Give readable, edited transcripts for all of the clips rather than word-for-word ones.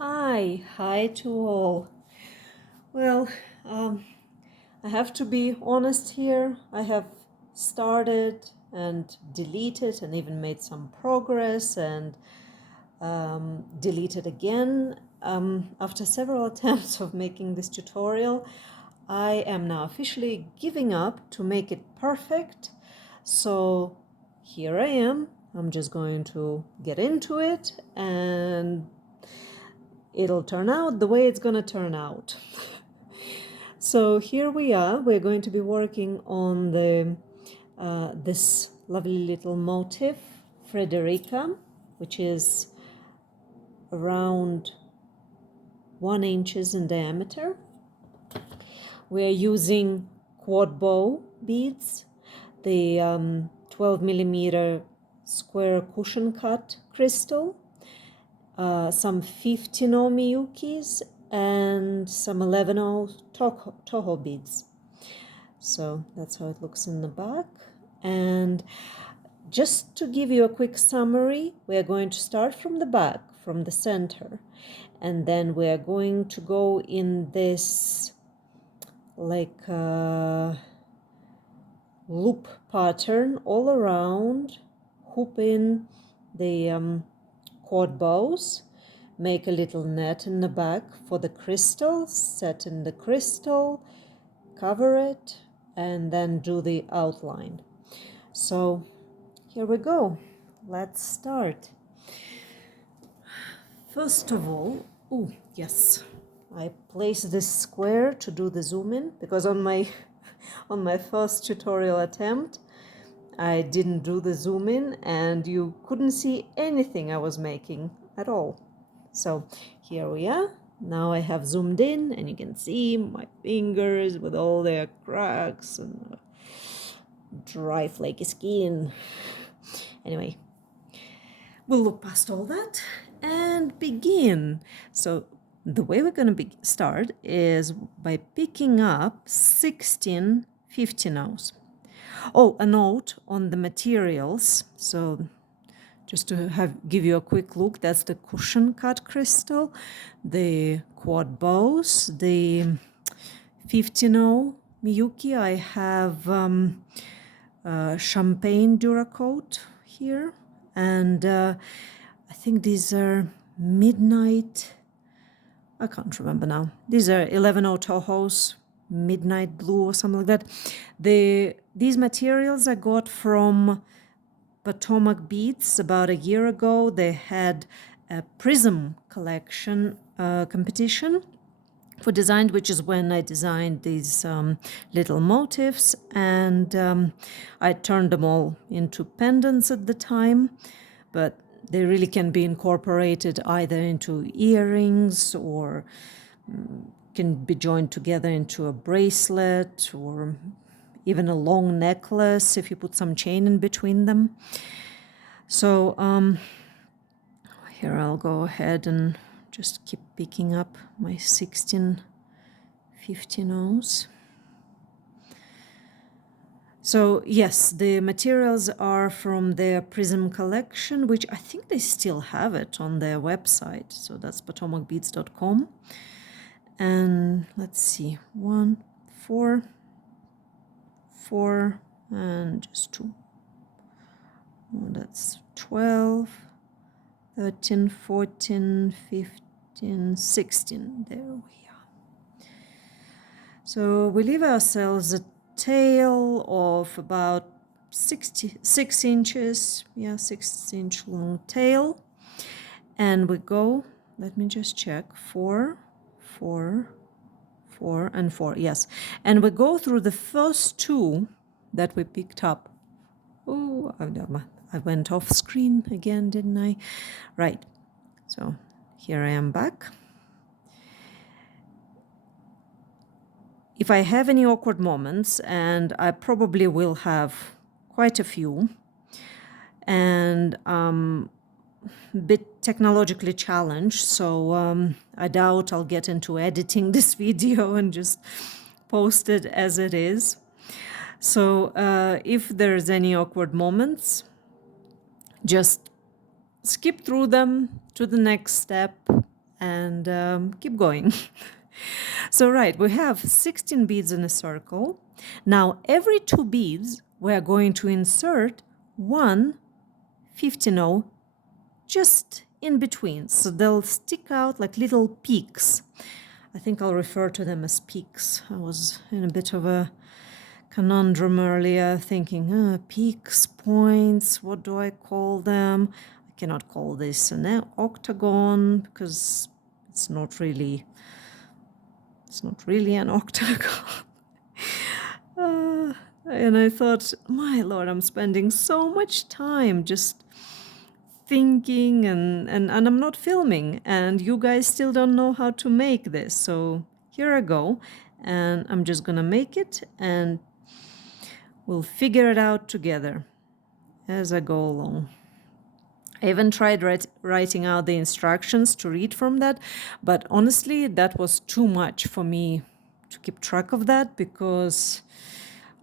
Hi to all. Well, I have to be honest here. I have started and deleted and even made some progress and deleted again. After several attempts of making this tutorial, I am now officially giving up to make it perfect. So here I am. I'm just going to get into it and it'll turn out the way it's going to turn out. So here we are. We're going to be working on this lovely little motif, Frederica, which is around 1 inch in diameter. We're using QuadBow beads, the 12 millimeter square cushion cut crystal, some 15-0 Miyukis, and some 11-0 Toho beads. So that's how it looks in the back. And just to give you a quick summary, we are going to start from the back, from the center, and then we are going to go in this like loop pattern all around, hoop in the quad bows, make a little net in the back for the crystal, set in the crystal, cover it, and then do the outline. So here we go. Let's start. First of all, yes, I place this square to do the zoom in because on my first tutorial attempt I didn't do the zoom in and you couldn't see anything I was making at all. So here we are. Now I have zoomed in and you can see my fingers with all their cracks and dry flaky skin. Anyway, we'll look past all that and begin. So the way we're going to start is by picking up 16 15-0s. Oh, a note on the materials. So just to give you a quick look, that's the cushion cut crystal, the quad bows, the 15-0 Miyuki. I have champagne Duracoat here, and I think these are midnight. I can't remember now. These are 11-0 Toho's, midnight blue or something like that. These materials I got from Potomacbead about a year ago. They had a Prism collection competition for design, which is when I designed these little motifs, and I turned them all into pendants at the time, but they really can be incorporated either into earrings or can be joined together into a bracelet or even a long necklace if you put some chain in between them. So here I'll go ahead and just keep picking up my 16 15-0s. So yes, the materials are from their Prism collection, which I think they still have it on their website. So that's potomacbeads.com. And let's see, 1, 4, 4, and just 2. That's 12, 13, 14, 15, 16. There we are. So we leave ourselves a tail of about 6 inches. Yeah, 6-inch long tail. And we go, let me just check, 4, 4, 4, and 4. Yes. And we go through the first 2 that we picked up. Oh, I went off screen again, didn't I? Right. So here I am back. If I have any awkward moments, and I probably will have quite a few, and a bit technologically challenged, so I doubt I'll get into editing this video and just post it as it is. So if there's any awkward moments, just skip through them to the next step and keep going. So right, we have 16 beads in a circle. Now every 2 beads we are going to insert one 15-0 just in between, so they'll stick out like little peaks. I think I'll refer to them as peaks. I was in a bit of a conundrum earlier, thinking, peaks, points, what do I call them? I cannot call this an octagon because it's not really an octagon. And I thought, my Lord, I'm spending so much time just thinking and I'm not filming, and you guys still don't know how to make this. So here I go, and I'm just gonna make it and we'll figure it out together as I go along. I even tried writing out the instructions to read from that, but honestly, that was too much for me to keep track of that, because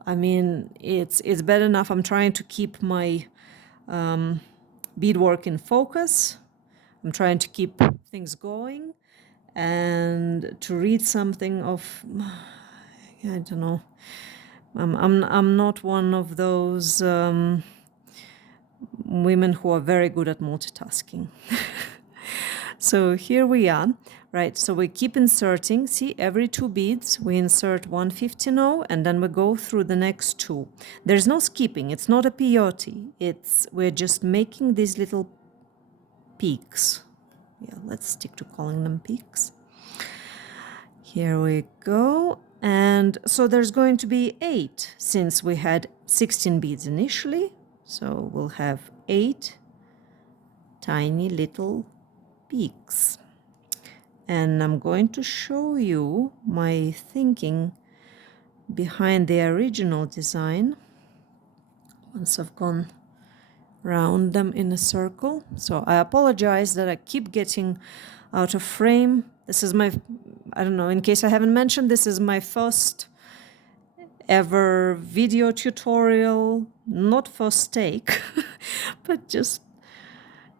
I mean, it's bad enough I'm trying to keep my beadwork in focus. I'm trying to keep things going, and to read something of, I don't know. I'm not one of those women who are very good at multitasking. So here we are, right? So we keep inserting. See, every 2 beads we insert one 15-0, and then we go through the next 2. There's no skipping. It's not a peyote. We're just making these little peaks. Yeah, let's stick to calling them peaks. Here we go. And so there's going to be 8, since we had 16 beads initially. So we'll have 8 tiny little peaks. And I'm going to show you my thinking behind the original design once I've gone round them in a circle. So I apologize that I keep getting out of frame. This is my, I don't know, in case I haven't mentioned, this is my first ever video tutorial, not first take, but just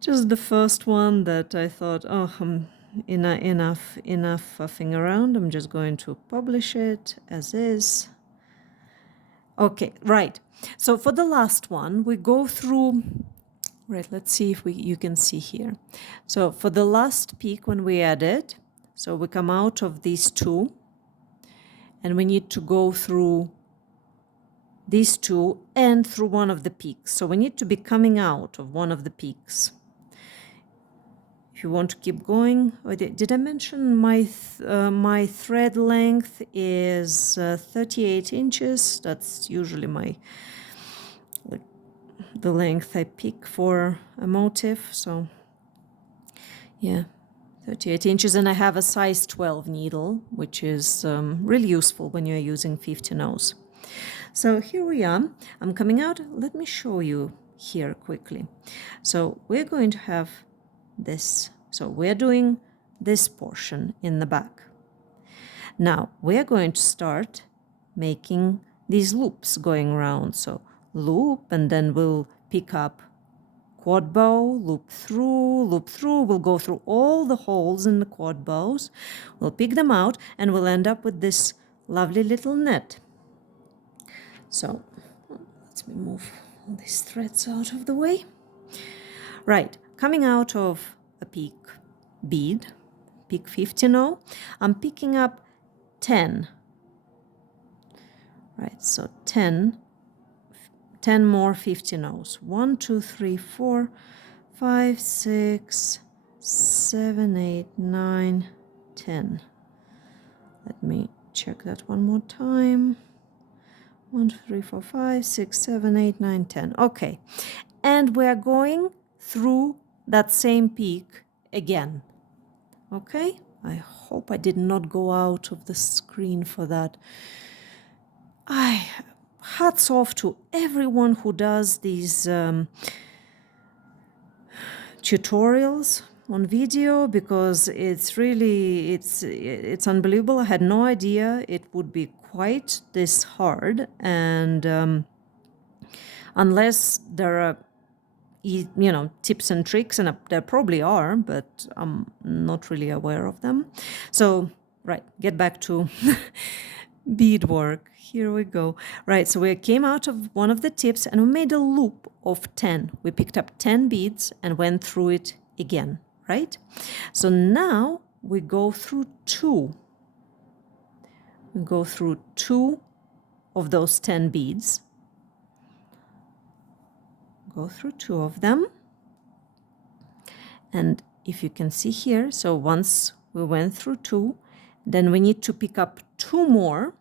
the first one that I thought, oh, enough fuffing around. I'm just going to publish it as is. Okay, right. So for the last one, we go through, right, let's see if you can see here. So for the last peak when we added, so we come out of these 2, and we need to go through these 2 and through one of the peaks. So we need to be coming out of one of the peaks. If you want to keep going, did I mention my thread length is 38 inches? That's usually the length I pick for a motif. So yeah, 38 inches, and I have a size 12 needle, which is really useful when you're using 15-0s. So here we are. I'm coming out. Let me show you here quickly. So we're going to have this. So we're doing this portion in the back. Now we're going to start making these loops going around. So loop, and then we'll pick up QuadBow, loop through, we'll go through all the holes in the QuadBows, we'll pick them out, and we'll end up with this lovely little net. So let me move all these threads out of the way. Right, coming out of a peak bead, peak 15-0, I'm picking up 10. Right, so 10 more 15-0s. 1, 2, 3, 4, 5, 6, 7, 8, 9, 10. Let me check that one more time. 1, 2, 3, 4, 5, 6, 7, 8, 9, 10. Okay, and we're going through that same peak again. Okay, I hope I did not go out of the screen for that. Hats off to everyone who does these tutorials on video, because it's really, it's unbelievable. I had no idea it would be quite this hard, and unless there are tips and tricks, and there probably are, but I'm not really aware of them. So, right, get back to beadwork. Here we go. Right, so we came out of one of the tips and we made a loop of 10. We picked up 10 beads and went through it again, right? So now we go through two. We go through two of those 10 beads. Go through two of them. And if you can see here, so once we went through two, then we need to pick up two more.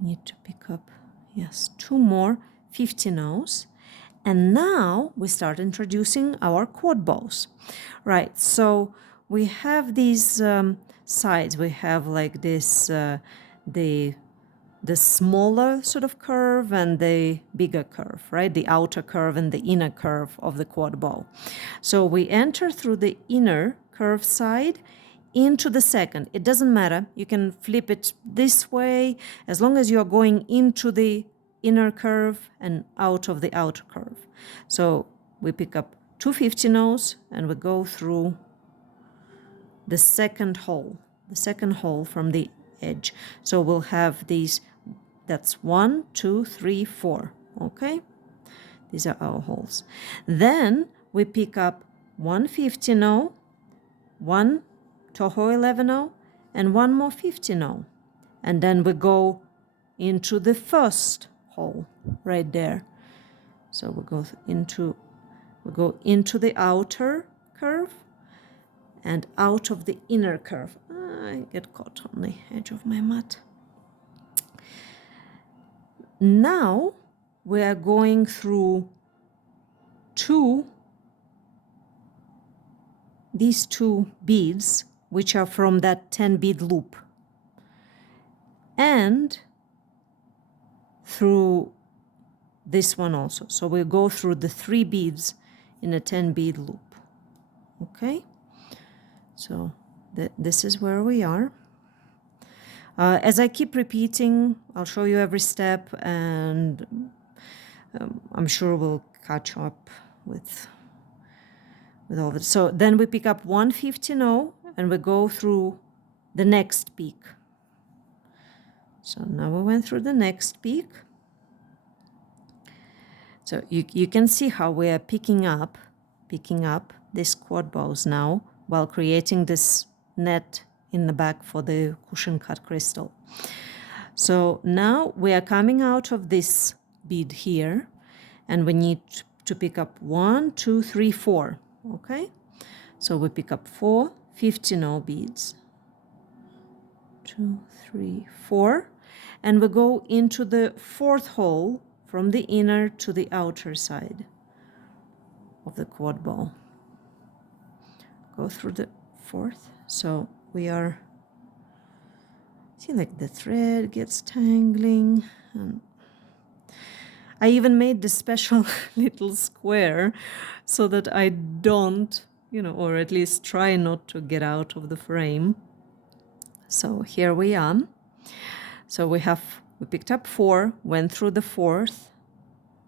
We need to pick up, yes, two more 50-no's. And now we start introducing our quad bows. Right, so we have these sides. We have like this, the smaller sort of curve and the bigger curve, right? The outer curve and the inner curve of the quad bow. So we enter through the inner curve side into the second. It doesn't matter. You can flip it this way as long as you are going into the inner curve and out of the outer curve. So we pick up two 50-no's and we go through the second hole from the edge. So we'll have these, that's 1, 2, 3, 4, okay? These are our holes. Then we pick up one 50-no, one Toho 11-no, and one more 50-no. And then we go into the first hole right there. So we go into the outer curve and out of the inner curve. I get caught on the edge of my mat. Now we are going through these two beads, which are from that 10 bead loop, and through this one also. So we'll go through the 3 beads in a 10 bead loop. Okay, so this is where we are. As I keep repeating, I'll show you every step, and I'm sure we'll catch up with all of it. So then we pick up one 50-no and we go through the next peak. So now we went through the next peak. So you can see how we are picking up these quad bows now while creating this net in the back for the cushion cut crystal. So now we are coming out of this bead here, and we need to pick up 1, 2, 3, 4. Okay, so we pick up 4 50-no beads, 2, 3, 4, and we go into the fourth hole from the inner to the outer side of the quad bow. Go through the fourth. So we are, see, like the thread gets tangling, and I even made this special little square so that I don't, or at least try not to get out of the frame. So here we are. So we picked up 4, went through the fourth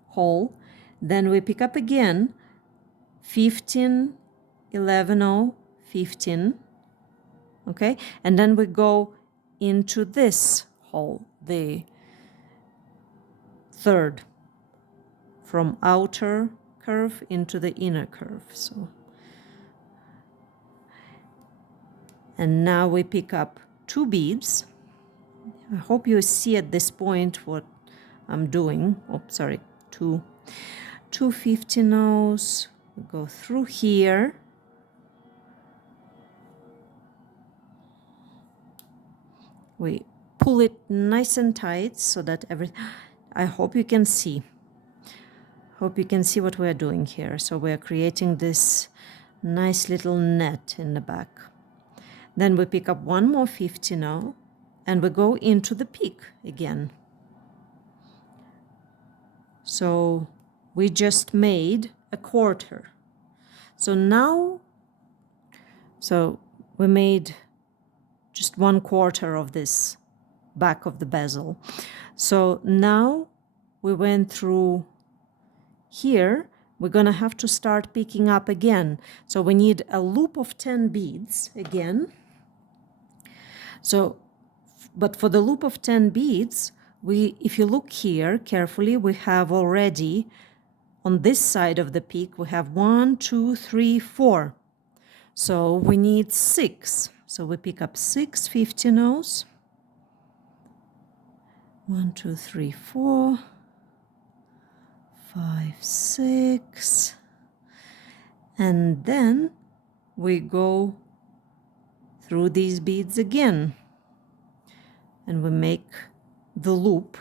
hole, then we pick up again 15, 11, 15, okay, and then we go into this hole, the third, from outer curve into the inner curve. So, and now we pick up 2 beads. I hope you see at this point what I'm doing. Oh, sorry, two 50-nos. We go through here. We pull it nice and tight so that I hope you can see. Hope you can see what we're doing here. So we're creating this nice little net in the back. Then we pick up one more 50-no and we go into the peak again. So we just made a quarter. So now, we made just 1/4 of this back of the bezel. So now we went through here we're gonna have to start picking up again. So we need a loop of 10 beads again. So, but for the loop of 10 beads, if you look here carefully, we have already on this side of the peak, we have 1, 2, 3, 4. So we need 6. So we pick up 6 15-ohs. 1, 2, 3, 4, 5, 6. And then we go through these beads again. And we make the loop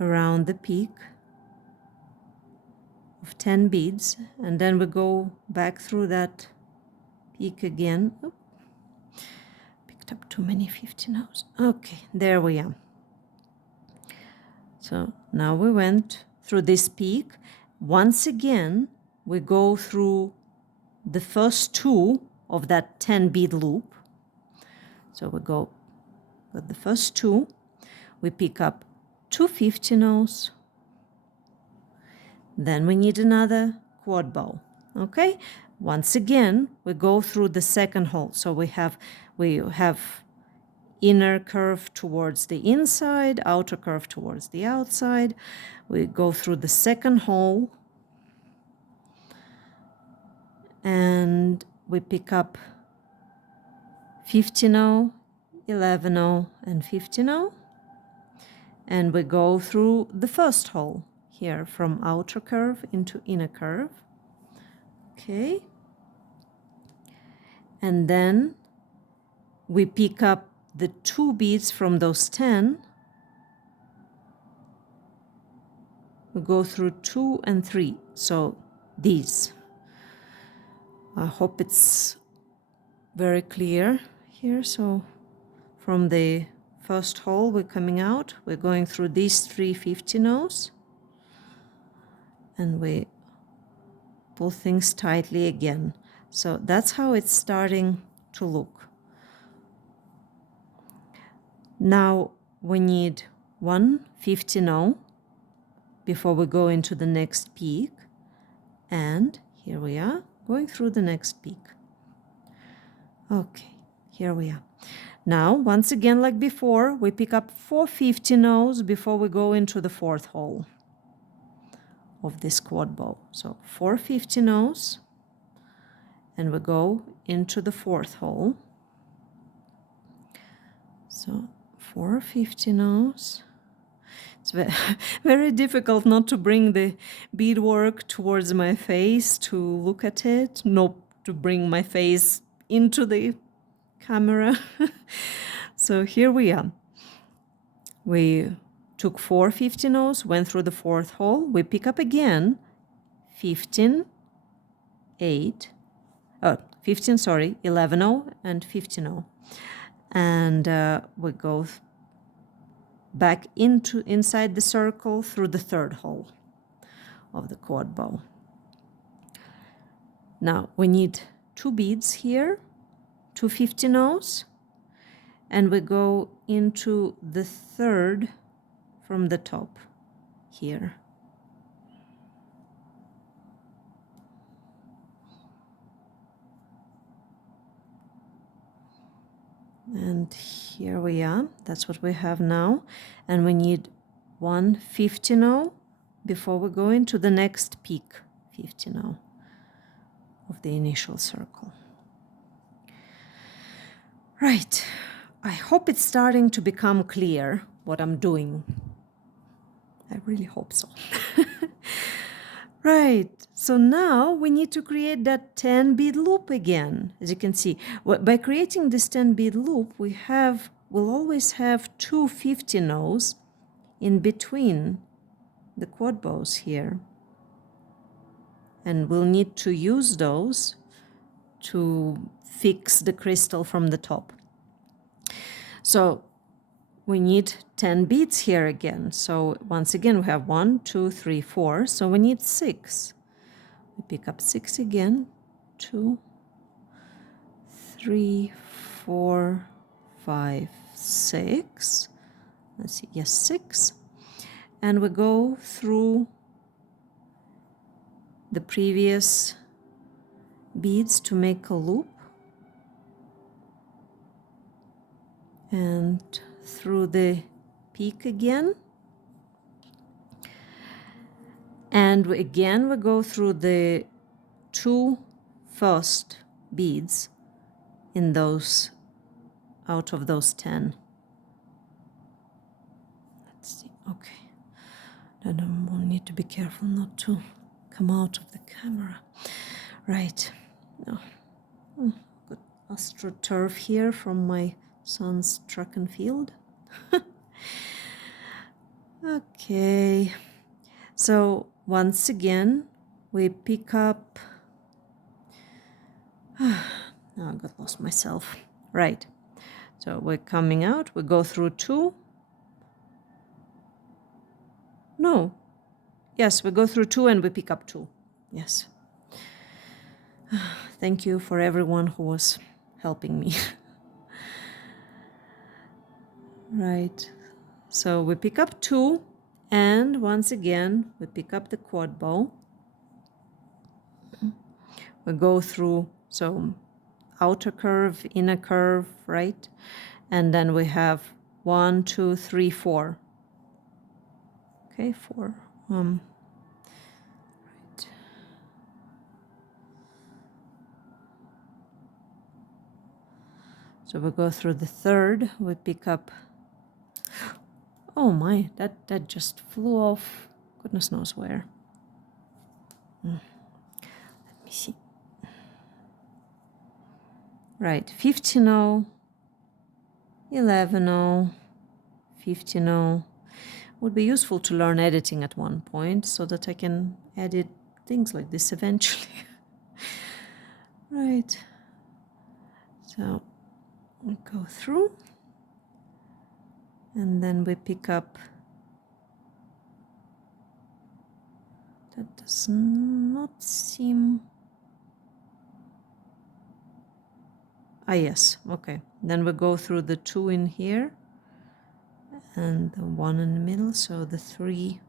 around the peak of 10 beads, and then we go back through that peak again. Oh, picked up too many 15-ohs. Okay, there we are. So now we went through this peak. Once again, we go through the first 2 of that 10 bead loop. So we go with the first 2, we pick up 2 15-ohs, then we need another quad bow. Okay, once again we go through the second hole. So we have inner curve towards the inside, outer curve towards the outside. We go through the second hole and we pick up 15-oh, 11-oh, and 15-oh. And we go through the first hole here from outer curve into inner curve. Okay. And then we pick up the 2 beads from those 10. We go through 2 and 3. So these. I hope it's very clear here. So from the first hole we're coming out, we're going through these 3 15-ohs, and we pull things tightly again. So that's how it's starting to look. Now we need 1 15-oh before we go into the next peak, and here we are going through the next peak. Okay, here we are. Now, once again, like before, we pick up 4 15-ohs before we go into the fourth hole of this quad bow. So 4 15-ohs, and we go into the fourth hole. So 4 15-ohs. It's very difficult not to bring the beadwork towards my face to look at it, not to bring my face into the camera. So here we are. We took 4 15-ohs, went through the fourth hole. We pick up again 15, 8, 15, sorry, 11-oh and 15-oh. And we go back inside the circle through the third hole of the quad bow. Now we need 2 beads here, 2 15-ohs, and we go into the third from the top here. And here we are. That's what we have now. And we need 1 15-oh before we go into the next peak 15-oh of the initial circle. Right. I hope it's starting to become clear what I'm doing. I really hope so. Right, so now we need to create that 10 bead loop again. As you can see, by creating this 10 bead loop, we'll always have 2 15-ohs in between the quad bows here. And we'll need to use those to fix the crystal from the top. So we need 10 beads here again. So once again, we have 1, 2, 3, 4. So we need 6. We pick up 6 again. 2, 3, 4, 5, 6. Let's see, yes, 6. and we go through the previous beads to make a loop, and through the peak again, and again we go through the 2 first beads in those, out of those 10. Let's see. Okay, then I will need to be careful not to come out of the camera. Right. Oh, got astroturf here from my son's track and field. Okay, so once again we pick up. Now I got lost myself. Right, so we're coming out, we go through 2. No, yes, we go through 2 and we pick up 2. Yes. Thank you for everyone who was helping me. Right, so we pick up 2, and once again we pick up the quad bow. We go through, so outer curve, inner curve, right? And then we have 1, 2, 3, 4. Okay, 4. Right. So we go through the 3rd, we pick up. Oh my, that just flew off, goodness knows where. Let me see. Right, 15-0, 11-0, 15-0. Would be useful to learn editing at one point so that I can edit things like this eventually. Right, so we go through, and then we pick up. That does not seem. Ah, yes, okay. Then we go through the 2 in here and the 1 in the middle, so the 3.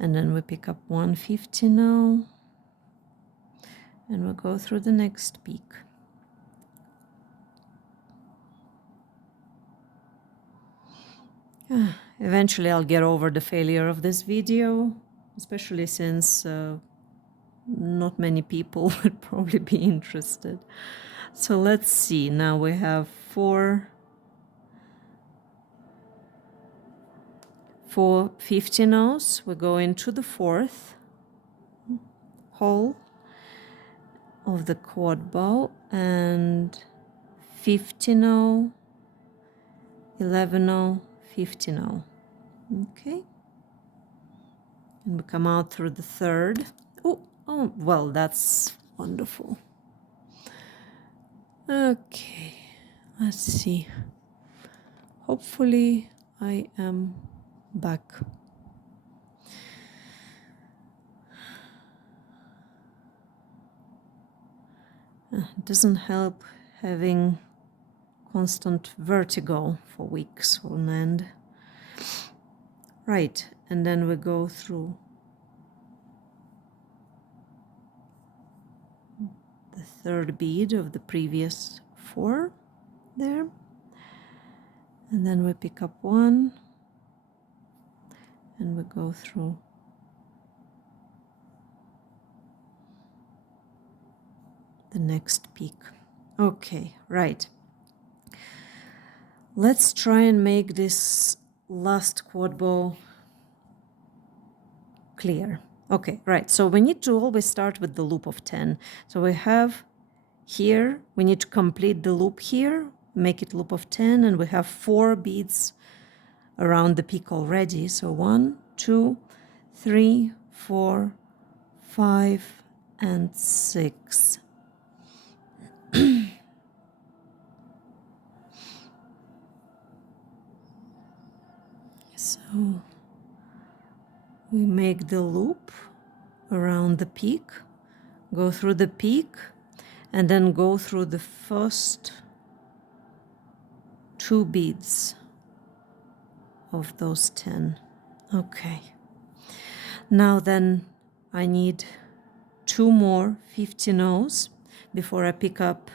And then we pick up 150 now, and we go through the next peak. Eventually I'll get over the failure of this video, especially since not many people would probably be interested. So let's see, now we have 4 50-0s. We go into the 4th hole of the quad bow, and 50-0, 11-0, 50-0. Okay, and we come out through the 3rd. Oh, well, that's wonderful. Okay, let's see. Hopefully I am back. It doesn't help having constant vertigo for weeks on end. Right, and then we go through the 3rd bead of the previous 4 there, and then we pick up 1, and we go through the next peak. Okay, right. Let's try and make this last quad bow clear. Okay, right, so we need to always start with the loop of 10. So we have here, we need to complete the loop here, make it loop of 10, and we have 4 beads around the peak already. So 1, 2, 3, 4, 5, and 6. So we make the loop around the peak, go through the peak, and then go through the first 2 beads of those 10. Okay. Now then I need 2 more 15 O's before I pick up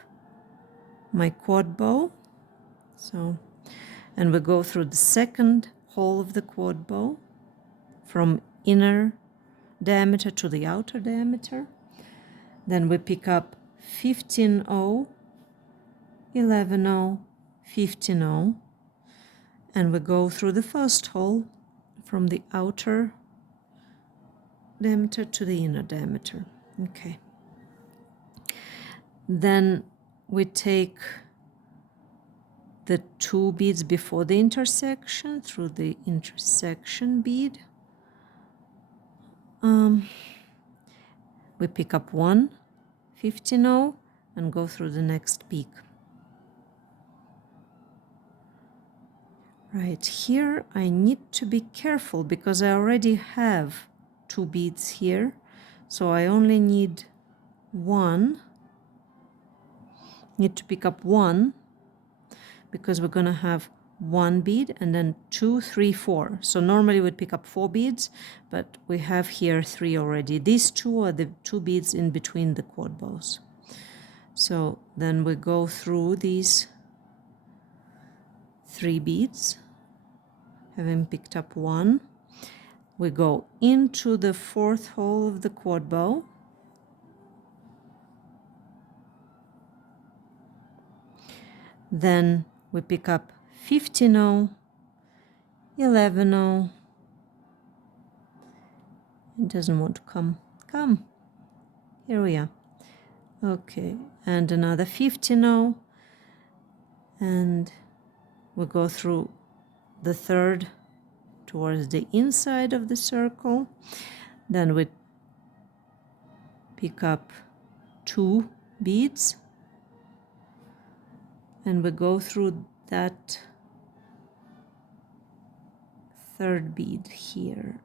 my quad bow. So, and we go through the second hole of the quad bow from inner diameter to the outer diameter. Then we pick up 15 O, 11 O, 15 O, and we go through the first hole from the outer diameter to the inner diameter. Okay. Then we take the 2 beads before the intersection through the intersection bead. We pick up 1 15 O and go through the next peak. Right here I need to be careful because I already have 2 beads here, so I only need 1. Need to pick up 1 because we're gonna have 1 bead and then 2, 3, 4. So normally we'd pick up 4 beads, but we have here 3 already. These 2 are the 2 beads in between the quad bows. So then we go through these 3 beads, having picked up 1. We go into the 4th hole of the quad bow. Then we pick up 15 O, 11 O. It doesn't want to come. Come. Here we are. Okay, and another 15 O. And we go through the 3rd towards the inside of the circle. Then we pick up 2 beads. And we go through that 3rd bead here.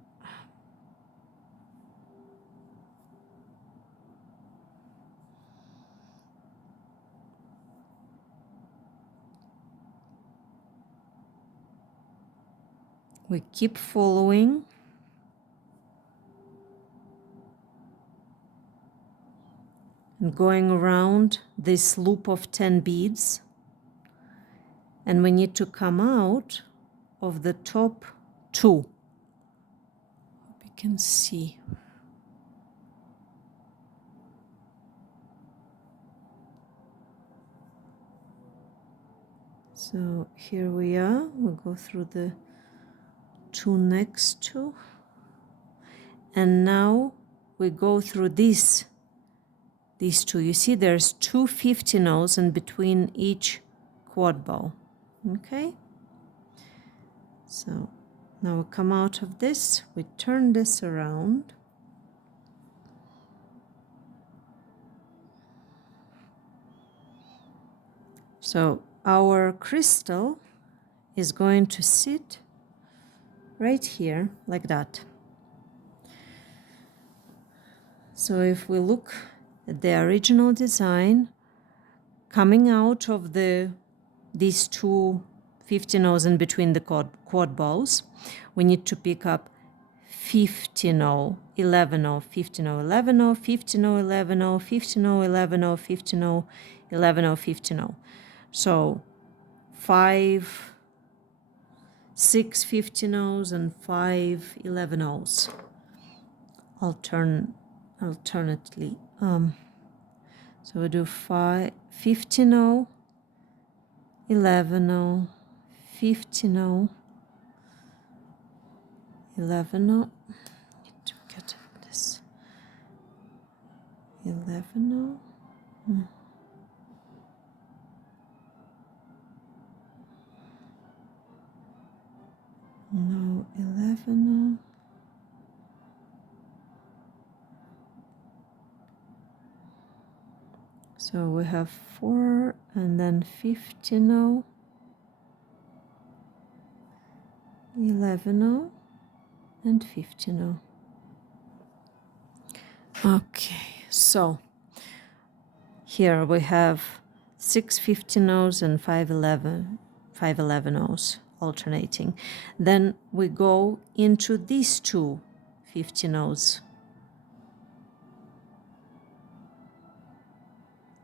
We keep following. And going around this loop of 10 beads. And we need to come out of the top 2. Hope you can see. So here we are. We'll go through the 2 next to. And now we go through these 2. You see there's 2 15 O's in between each quad bow. Okay, so now we come out of this, we turn this around. So our crystal is going to sit right here like that. So if we look at the original design, coming out of these 2 15 O's in between the quad bows, we need to pick up 15 O, 11 O, 15 O, 11 O, 15 O, 11 O, 15 O, 11 O, 15 O, 11 O, 15 O. So 5, 6 15 O's and 5 11 O's. Alternately. So we do 15 O, 11 O, 15 O, 11 O. Need to get this. 11 O. No, 11 O. So we have 4 and then 15 O, 11 O, and 15 O. Okay, so here we have 6 15 O's and 5 5 11-ohs alternating. Then we go into these two 15-ohs.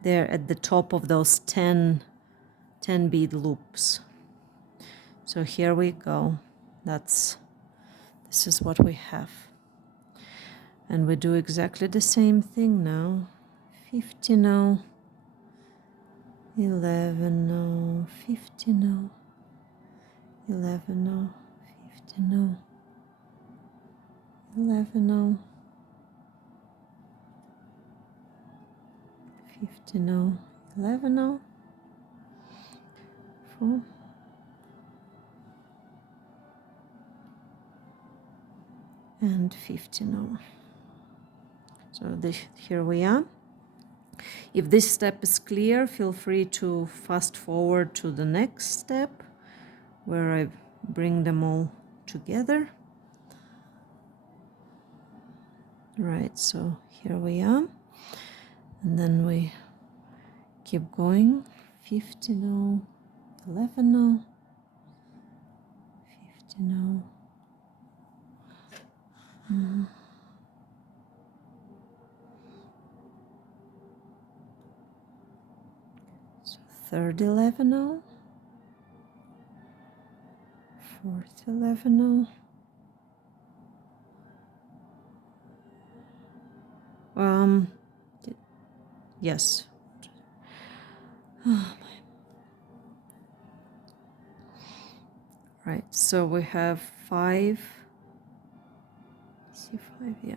They're at the top of those 10 bead loops. So here we go. This is what we have. And we do exactly the same thing now. 15-oh, 11-oh, 15-oh, 11-oh, 15-oh, 11-oh, 15-oh, 11-oh, 4, and 15-oh. So here we are. If this step is clear, feel free to fast forward to the next step where I bring them all together. Right, so here we are. And then we keep going. 15-oh, 11-oh, 15-oh. So third 11-oh, fourth 11-oh, yes. Oh, right, so we have 5. See 5, yeah.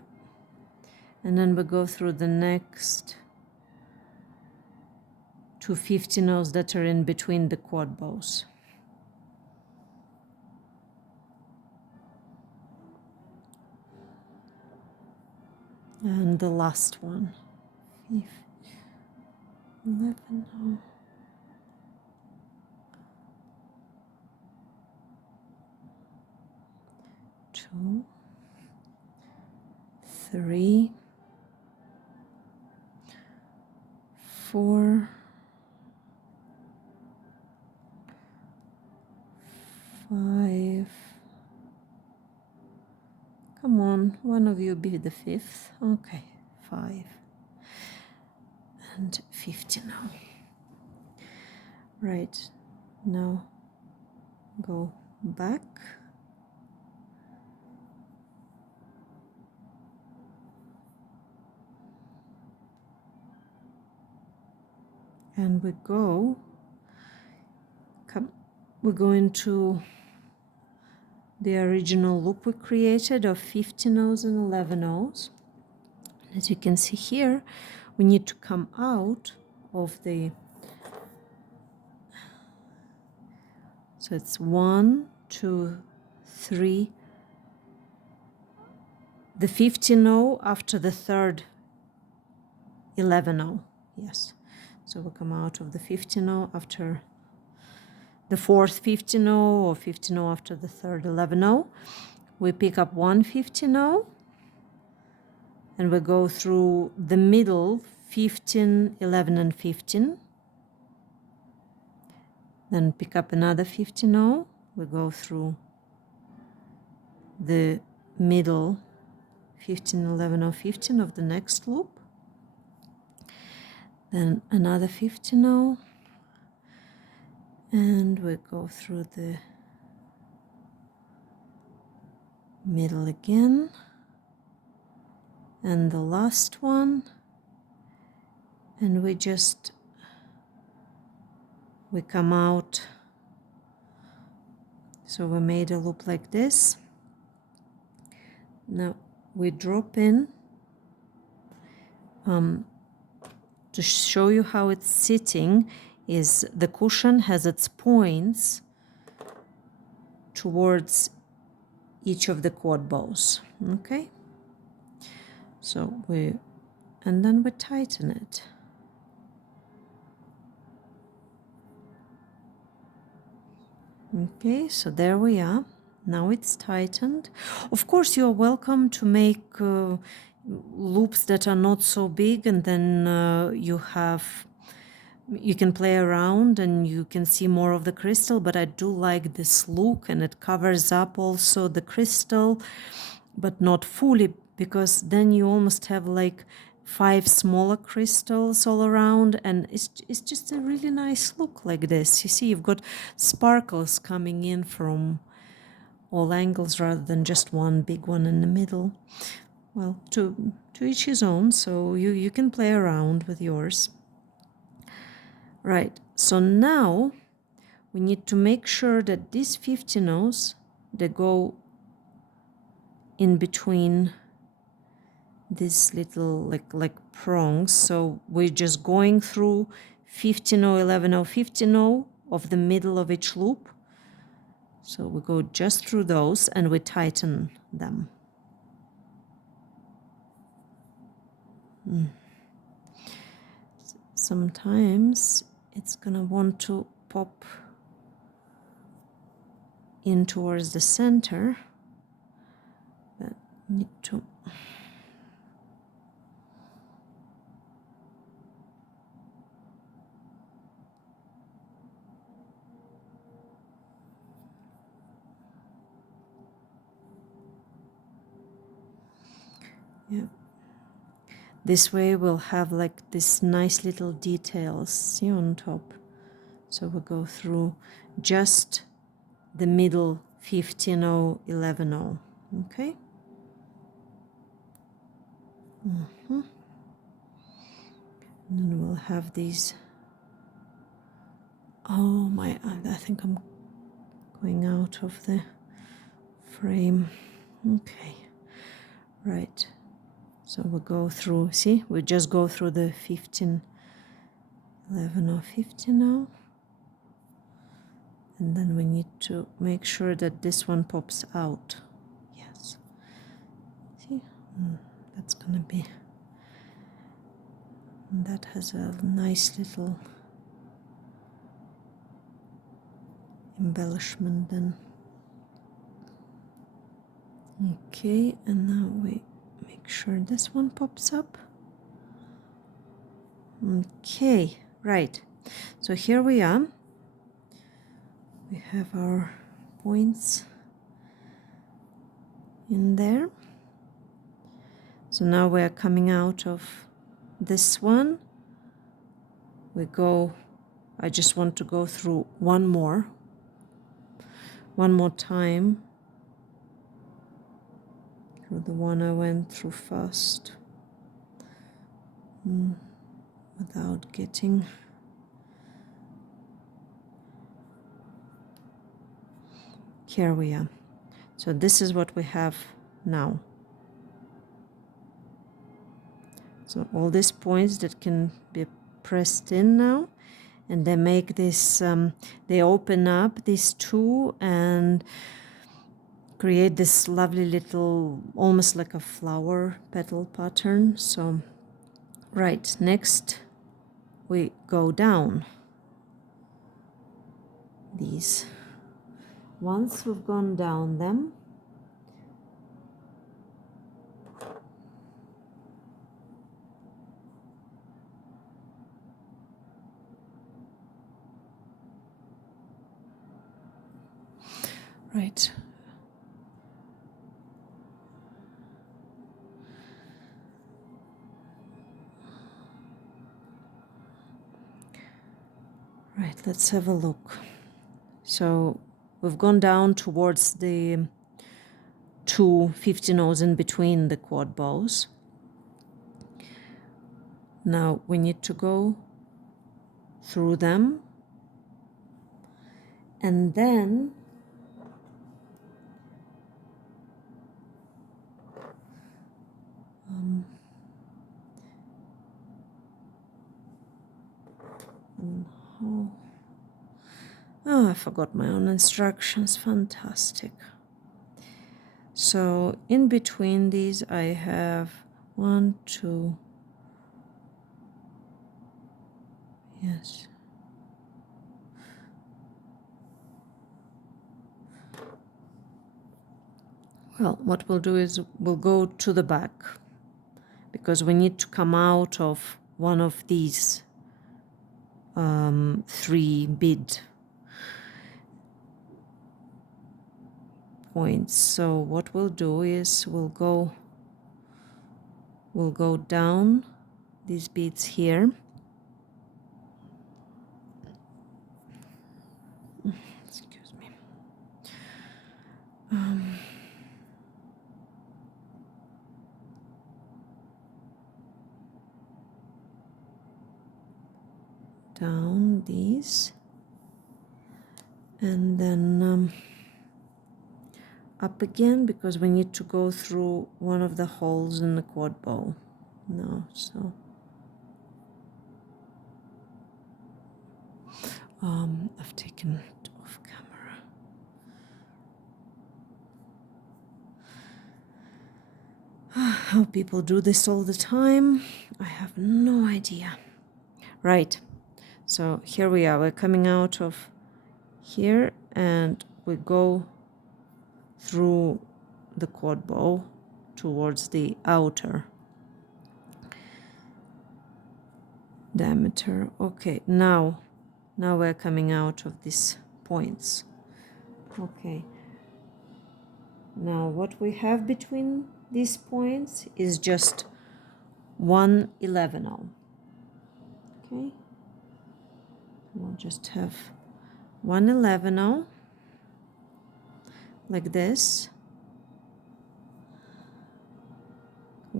And then we go through the next two 15-ohs that are in between the quad bows. And the last one. 11-oh. 2, 3, 4, 5. Come on, one of you be the 5th. Okay, 5 and 15 now. Right, now go back. And we go, we're going to the original loop we created of 15-ohs and 11-ohs. As you can see here, we need to come out of the, so it's 1, 2, 3, the 15-oh after the third 11-oh, yes. So we come out of the 15-oh after the fourth 15-oh or 15-oh after the third 11-oh. We pick up one 15-oh and we go through the middle 15, 11, and 15. Then pick up another 15-oh. We go through the middle 15, 11, or 15 of the next loop. Then another 15-oh. And we go through the middle again. And the last one. And we come out. So we made a loop like this. Now we drop in. To show you how it's sitting is the cushion has its points towards each of the quad bows. Okay, so and then we tighten it. Okay, so there we are. Now it's tightened. Of course, you're welcome to make loops that are not so big, and then you have you can play around and you can see more of the crystal, but I do like this look, and it covers up also the crystal, but not fully, because then you almost have like 5 smaller crystals all around, and it's just a really nice look like this. You see, you've got sparkles coming in from all angles rather than just one big one in the middle. Well, to each his own, so you can play around with yours. Right, so now we need to make sure that these 50 nodes, they go in between these little like prongs. So we're just going through 15 0, 11 0, 15 0 of the middle of each loop. So we go just through those and we tighten them. Sometimes it's gonna want to pop in towards the center, but need to yeah. This way we'll have like this nice little details, see, on top. So we'll go through just the middle 15 0, 11 0, okay? And then we'll have these. Oh my, I think I'm going out of the frame. Okay, right. So we'll go through, see, we just go through the 15, 11 or 15 now. And then we need to make sure that this one pops out. Yes. See, that's gonna be, that has a nice little embellishment then. Okay, and now we make sure this one pops up. Okay, right. So here we are. We have our points in there. So now we're coming out of this one. We go, I just want to go through one more time through the one I went through first, without getting. Here we are. So this is what we have now. So all these points that can be pressed in now, and they make this, they open up these two and create this lovely little, almost like a flower petal pattern. So, right, next we go down these. Once we've gone down them, right. Right, let's have a look. So we've gone down towards the 2 50 nodes in between the quad bows. Now we need to go through them, and then oh, I forgot my own instructions. Fantastic. So in between these I have 1, 2, yes, well, what we'll do is we'll go to the back, because we need to come out of one of these 3 bead points. So what we'll do is we'll go down these beads here. Excuse me. Down these, and then up again, because we need to go through one of the holes in the quad bow. No, so I've taken it off camera. How people do this all the time, I have no idea. Right, so here we are. We're coming out of here, and we go through the quad bow towards the outer diameter. Okay, now we're coming out of these points. Okay, now what we have between these points is just 1 11-0. Okay, we'll just have 1 11-0 like this,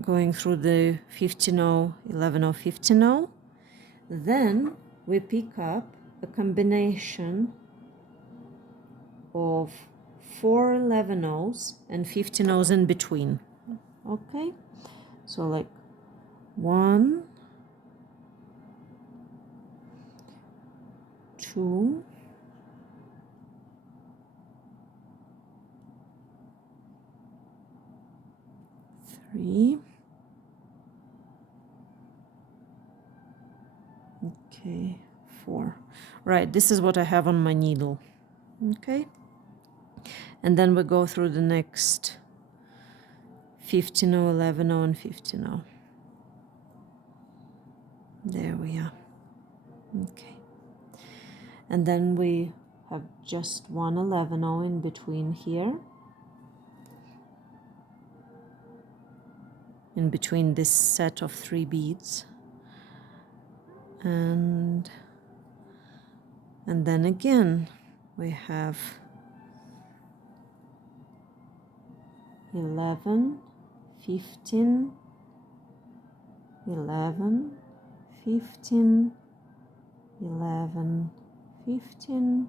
going through the 15-0, 11-0, 15-0. Then we pick up a combination of 4 11-0s and 15-0s in between. Okay, so like 1, 2, 3, okay, 4. Right, this is what I have on my needle. Okay, and then we go through the next 15-0, 11-0, and 15-0. There we are. Okay, and then we have just 1 11-0 in between here, in between this set of 3 beads, and then again we have 11, 15, 11, 15, 11, 15,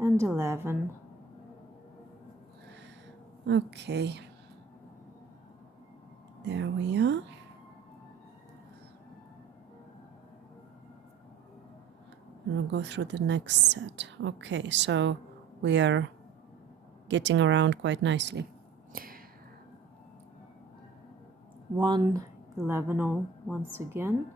and 11. Okay, there we are. And we'll go through the next set. Okay, so we are getting around quite nicely. 1 11-0 once again.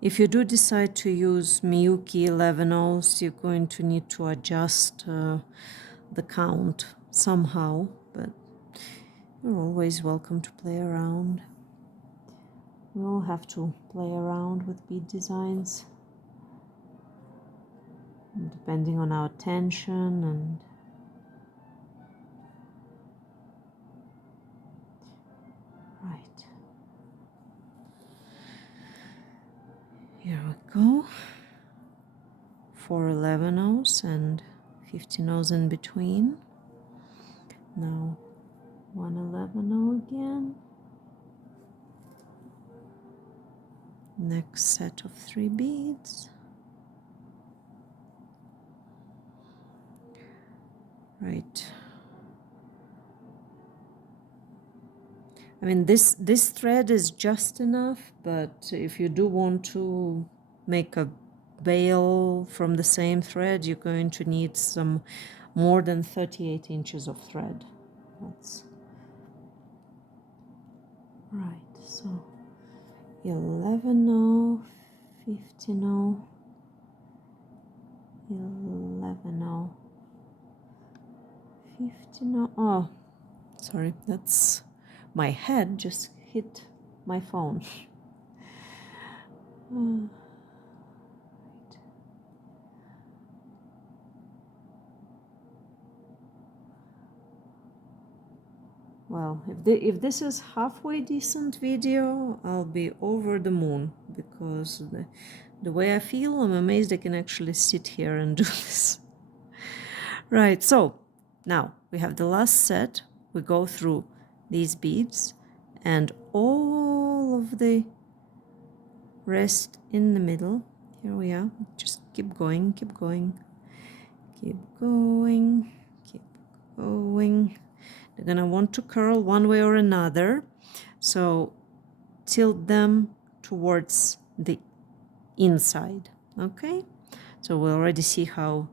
If you do decide to use Miyuki 11-0s, you're going to need to adjust the count somehow, but you're always welcome to play around. We all have to play around with bead designs, depending on our tension and right. Here we go. 4 11-0s and 15-0s in between. Now 1 11-0 again. Next set of 3 beads. Right. I mean, this thread is just enough, but if you do want to make a veil from the same thread, you're going to need some more than 38 inches of thread. That's right. So 11-0, 15-0, 11-0, 15-0. Oh, Sorry, that's my head just hit my phone. Well, if this is halfway decent video, I'll be over the moon, because the way I feel, I'm amazed I can actually sit here and do this. Right, so now we have the last set. We go through these beads and all of the rest in the middle. Here we are. Just keep going, keep going, keep going, keep going. They're gonna want to curl one way or another, so tilt them towards the inside. Okay, so we already see how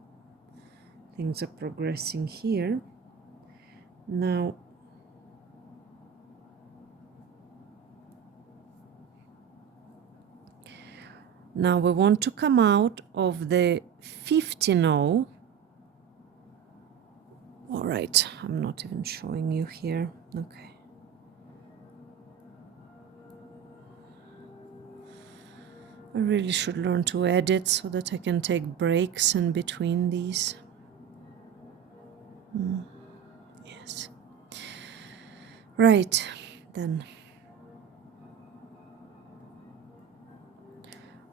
things are progressing here. Now we want to come out of the 15-0. All right, I'm not even showing you here. Okay. I really should learn to edit so that I can take breaks in between these. Yes. Right, then.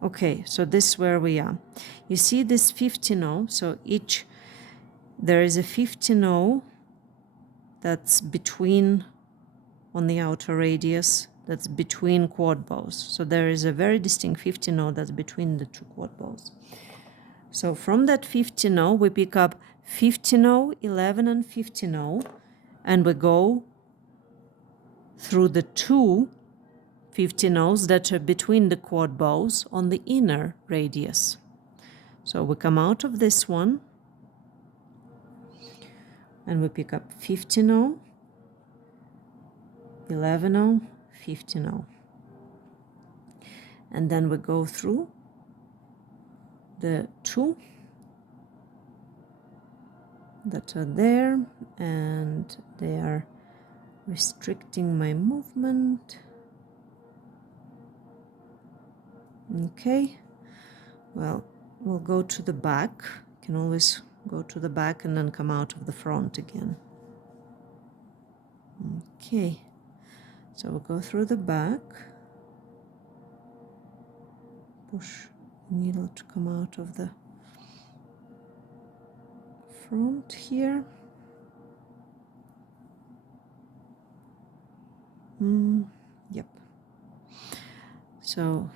Okay, so this is where we are. You see this 15-0, so there is a 15-0 that's between, on the outer radius, that's between quad bows. So there is a very distinct 15-0 that's between the two quad bows. So from that 15-0, we pick up 15-0, 11, and 15-0, and we go through the two 15-0s that are between the quad bows on the inner radius. So we come out of this one, and we pick up 15-0, 11-0, 15-0. And then we go through the two that are there, and they are restricting my movement. Okay, well, we'll go to the back. You can always go to the back and then come out of the front again. Okay, so we'll go through the back, push the needle to come out of the front here. Yep. So,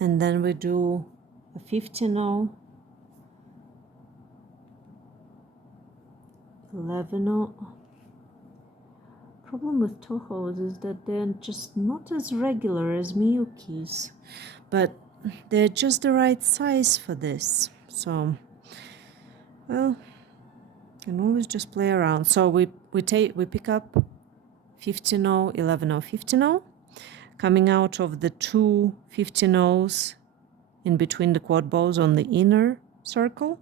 and then we do a 15-0, 11-0. Problem with Tohos is that they're just not as regular as Miyukis, but they're just the right size for this. So, well, you can always just play around. So we pick up 15-0, 11-0, 15-0, coming out of the two 15-0s in between the quad bows on the inner circle,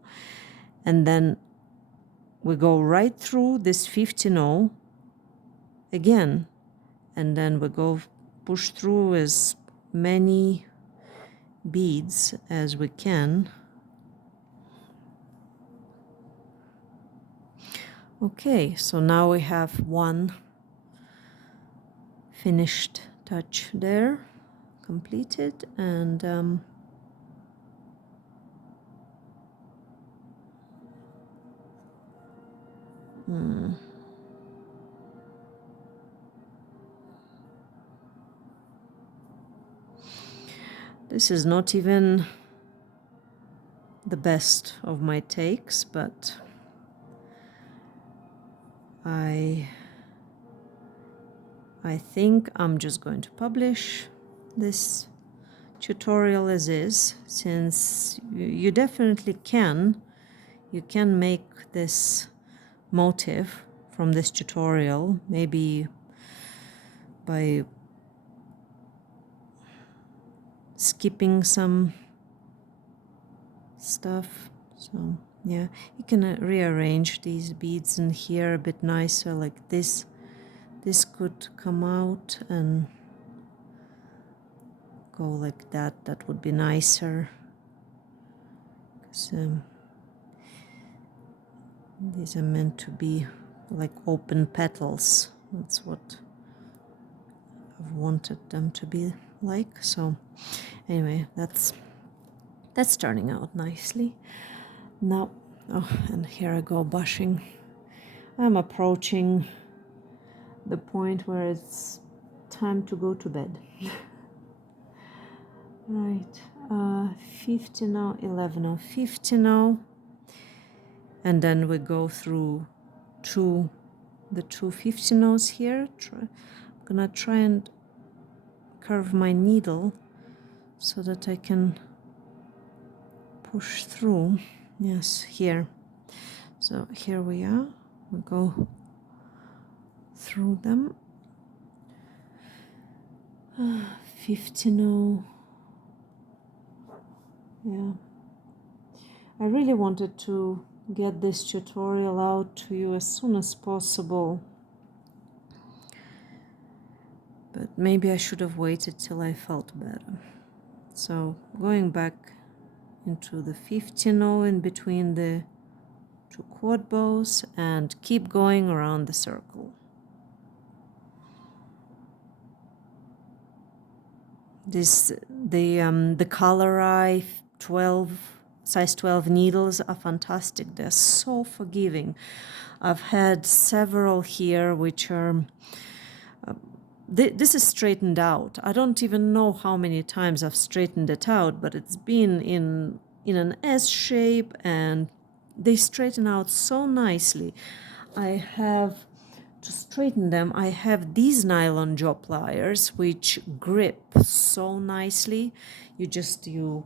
and then we go right through this 15-0 again, and then we go push through as many beads as we can. Okay, so now we have one finished touch there, completed, and this is not even the best of my takes, but I think I'm just going to publish this tutorial as is, since you definitely can. You can make this motif from this tutorial, maybe by skipping some stuff. So yeah, you can rearrange these beads in here a bit nicer, like this. This could come out and go like that. That would be nicer. 'Cause, these are meant to be like open petals. That's what I've wanted them to be like. So anyway, that's turning out nicely. Now, oh, and here I go bushing. I'm approaching the point where it's time to go to bed. Right, 50 now, 11 now, 50 now. And then we go through the two 50 nodes here. I'm gonna try and curve my needle so that I can push through. Yes, here. So here we are. We go through them. 50 now. Yeah. I really wanted to get this tutorial out to you as soon as possible. But maybe I should have waited till I felt better. So going back into the 50 now in between the two quad bows and keep going around the circle. The color eye 12 size 12 needles are fantastic. They're so forgiving. I've had several here which are this is straightened out. I don't even know how many times I've straightened it out, but it's been in an S shape and they straighten out so nicely. I have to straighten them. I have these nylon jaw pliers which grip so nicely. You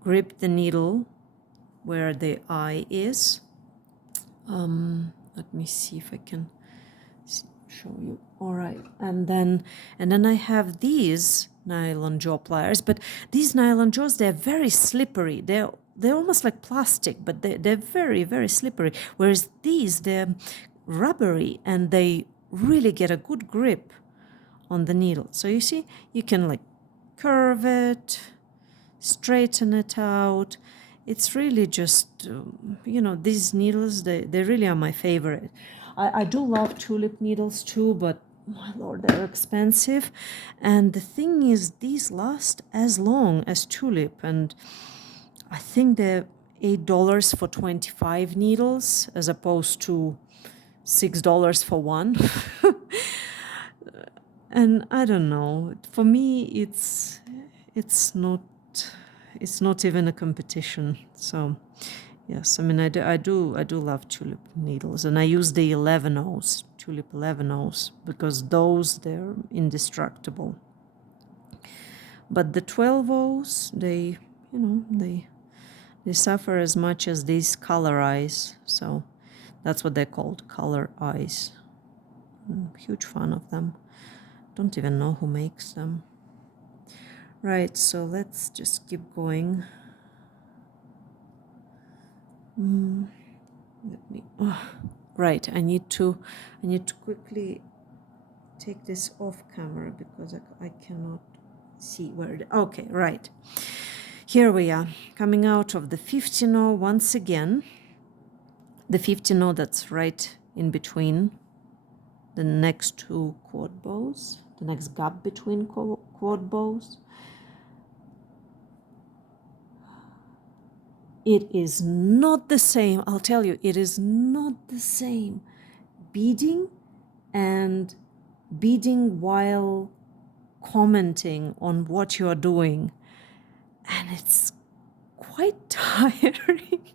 grip the needle where the eye is. Let me see if I can show you. All right, and then I have these nylon jaw pliers, but these nylon jaws, they're very slippery. They're almost like plastic, but they're very, very slippery. Whereas these, they're rubbery and they really get a good grip on the needle. So you see, you can like curve it, straighten it out. It's really just, you know, these needles, they really are my favorite. I do love tulip needles too, but my lord, they're expensive. And the thing is, these last as long as tulip, and I think they're $8 for 25 needles as opposed to $6 for one. And I don't know, for me it's not even a competition. So yes, I mean, I do love tulip needles, and I use the 11-0s, tulip 11-0s, because those, they're indestructible. But the 12-0s, they, you know, they suffer as much as these color eyes. So that's what they're called, color eyes. Huge fan of them. Don't even know who makes them. Right, so let's just keep going. Let me. Right, I need to quickly take this off camera because I cannot see where. Okay, right. Here we are, coming out of the 50-0 once again. The 50-0 that's right in between the next two quad bows, the next gap between quad bows. It is not the same, I'll tell you, it is not the same beading and beading while commenting on what you're doing. And it's quite tiring.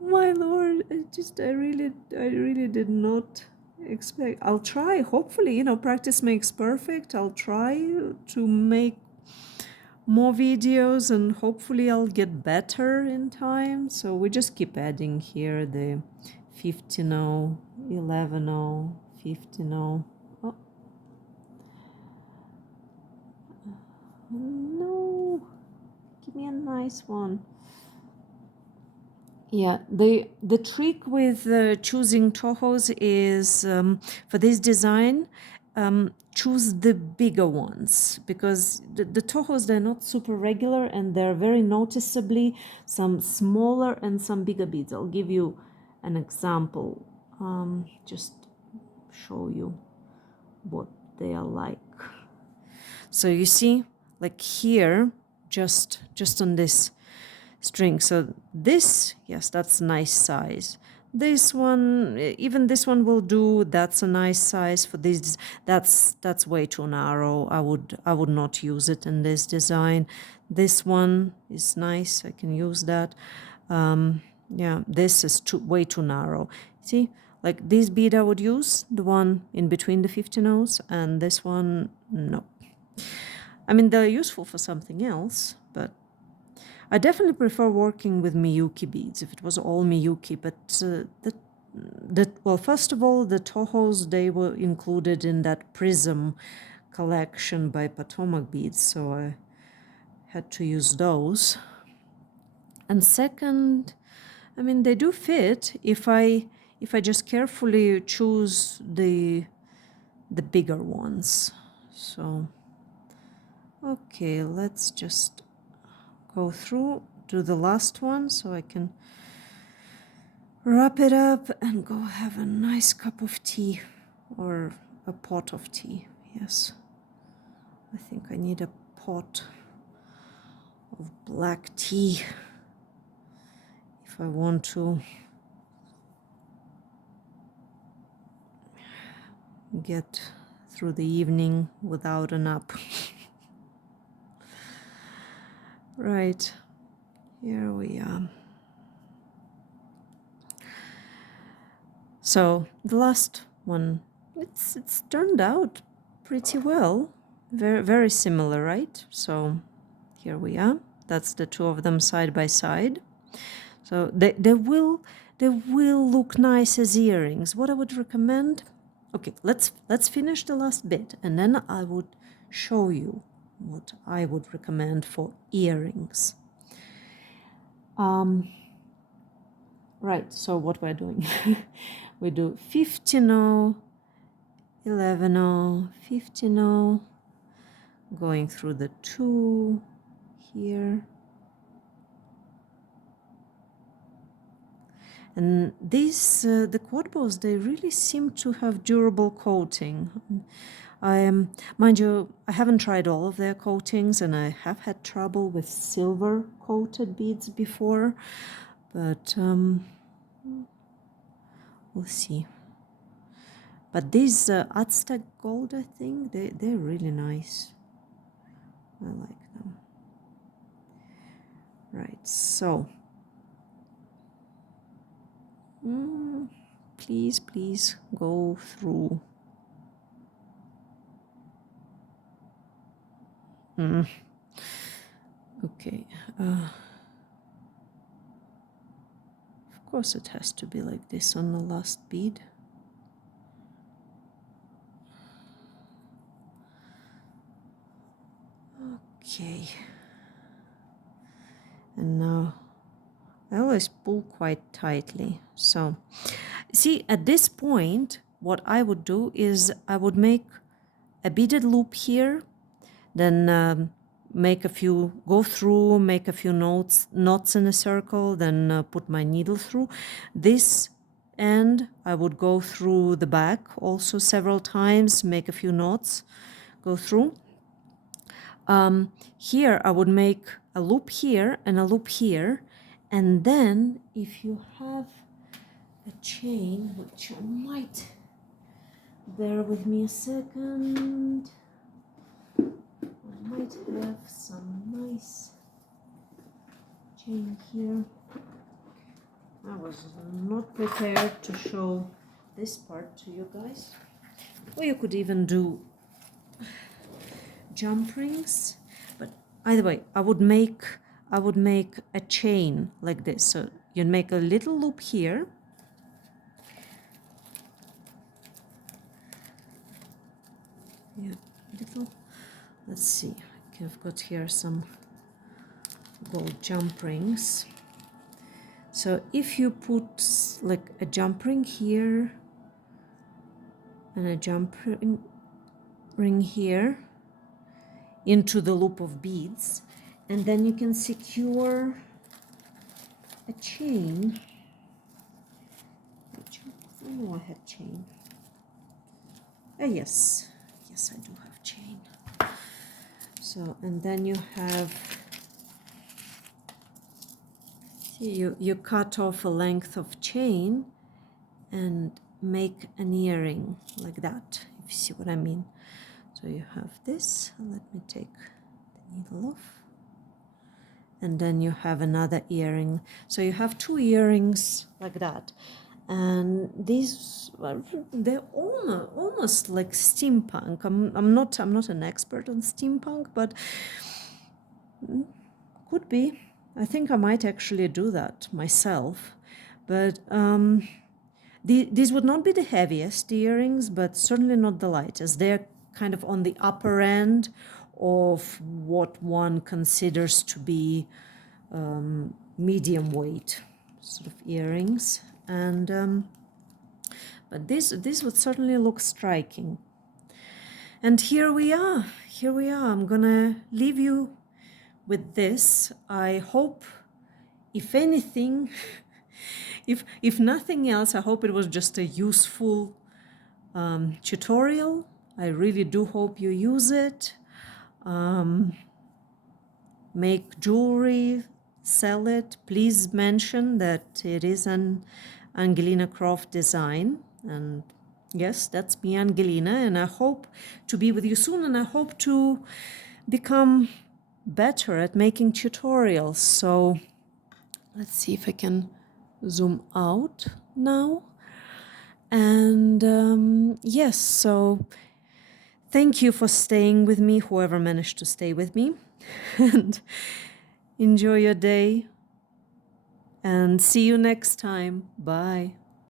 My lord, I really did not expect. I'll try, hopefully, you know, practice makes perfect. I'll try to make more videos and hopefully I'll get better in time. So we just keep adding here the 50-0, 11-0, 50-0. Oh. No, give me a nice one. Yeah, the trick with choosing Tohos is for this design, choose the bigger ones, because the Tohos, they're not super regular and they're very noticeably some smaller and some bigger beads. I'll give you an example, just show you what they are like. So you see, like here, just on this string. So this, yes, that's a nice size. This one, even this one will do. That's a nice size for this. That's way too narrow. I would not use it in this design. This one is nice. I can use that. Yeah, this is way too narrow. See, like this bead I would use, the one in between the 15 O's, and this one, no. I mean, they're useful for something else, but I definitely prefer working with Miyuki beads if it was all Miyuki, but well, first of all, the Tohos, they were included in that Prism collection by Potomacbead, so I had to use those. And second, I mean, they do fit if I just carefully choose the bigger ones. So, okay, let's just go through to the last one so I can wrap it up and go have a nice cup of tea, or a pot of tea. Yes, I think I need a pot of black tea if I want to get through the evening without a nap. Right, here we are. So the last one, it's turned out pretty well. Very, very similar, right? So here we are. That's the two of them side by side. So they will look nice as earrings. What I would recommend, okay, let's finish the last bit, and then I would show you what I would recommend for earrings. Right, so what we're doing, we do 15-0, 11-0, 15-0, going through the 2 here. And these, the QuadBows, they really seem to have durable coating. Mind you, I haven't tried all of their coatings, and I have had trouble with silver coated beads before, but we'll see. But these Aztec gold, I think, they're really nice. I like them. Right, so please go through. Okay. Of course it has to be like this on the last bead. Okay. And now I always pull quite tightly. So see, at this point, what I would do is I would make a beaded loop here, then make a few, go through, make a few knots in a circle, then put my needle through. This end, I would go through the back also several times, make a few knots, go through. Here I would make a loop here and a loop here, and then if you have a chain, which I might, bear with me a second, I might have some nice chain here. I was not prepared to show this part to you guys. Or you could even do jump rings, but either way, I would make a chain like this. So you'd make a little loop here, yeah, little. Let's see, I've got here some gold jump rings. So if you put like a jump ring here and a jump ring here into the loop of beads, and then you can secure a chain. I know I had chain. Yes, I do have chain. So, and then you have, see, you cut off a length of chain and make an earring like that, if you see what I mean. So you have this, let me take the needle off. And then you have another earring. So you have two earrings like that. And these, they're almost like steampunk. I'm not an expert on steampunk, but could be. I think I might actually do that myself. But these would not be the heaviest earrings, but certainly not the lightest. They're kind of on the upper end of what one considers to be medium weight sort of earrings. And but this would certainly look striking. And here we are. I'm gonna leave you with this. I hope, if anything, if nothing else, I hope it was just a useful tutorial. I really do hope you use it. Make jewelry, sell it. Please mention that it is an Angelina Croft design. And yes, that's me, Angelina, and I hope to be with you soon, and I hope to become better at making tutorials. So let's see if I can zoom out now. And yes, so thank you for staying with me, whoever managed to stay with me. And enjoy your day. And see you next time. Bye.